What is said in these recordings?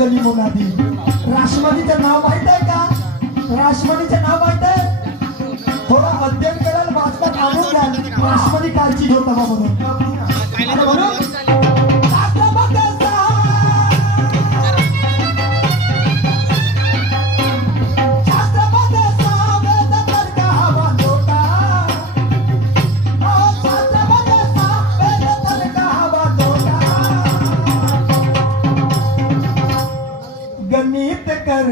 गली मुनादी. राष्ट्रवादीचं नाव माहित आहे का? राष्ट्रवादीचं नाव माहित आहे? थोडा अध्ययन करायला भाजपात आणून द्याल राष्ट्रवादी कालची होता बा म्हणून. आता म्हणून गणित कर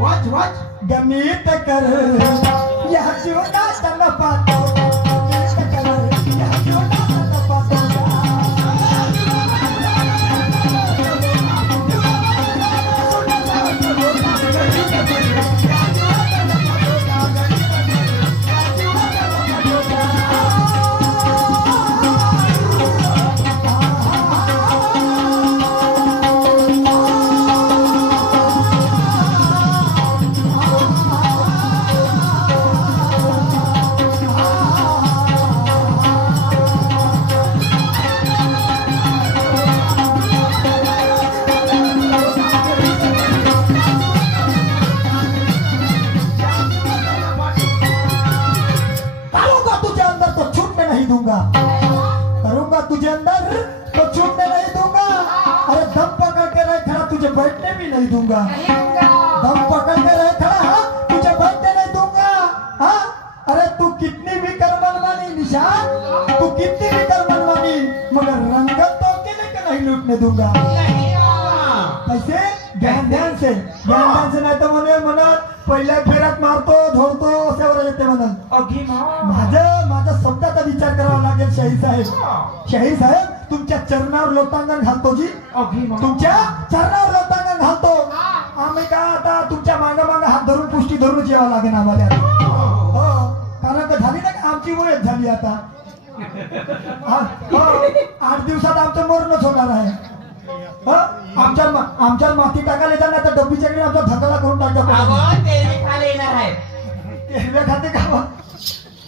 वाच वाच गणित कर या जीवनाचा नफा गणित कर या जीवनाचा नफा करूंगा तुझे अंदर तो छूटने नहीं दूंगा. अरे दम पकड़ के रह खड़ा तुझे बैठने भी नहीं दूंगा. दम पकड़ के रह खड़ा तुझे बैठने नहीं दूंगा. हाँ अरे तू कितनी भी कर मनमानी निशान, तू कितनी भी कर मनमानी, मगर रंगत तो अकेले का नहीं लूटने दूंगा. कैसे? ध्यान से नाही तर म्हणत पहिल्या फेऱ्यात मारतो झोडतो अशावर येते म्हणत. माझा शब्दाचा विचार करावा लागेल शाहीर साहेब तुमच्या चरणावर लोटांगण घालतो जी. तुमच्या चरणावर लोटांगण घालतो. आम्ही का आता तुमच्या मागे हात धरून पुष्टी धरूनच यावं लागेल आम्हाला. कारण का झाली ना आमची वयच झाली आता. 8 दिवसात आमचं मरणच होणार आहे. आमच्या माती टाकायला जाणार तर डब्बीच्याकडे आमचा धकाला करून टाकतो. तेरवी खाते का?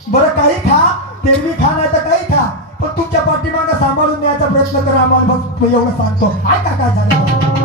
बरं काही खा, तेरवी खा नाही तर काही खा, पण तुमच्या पाठीमागे सांभाळून न्यायचा प्रयत्न करा आम्हाला. बघ एवढं सांगतो. ऐका काय झालं.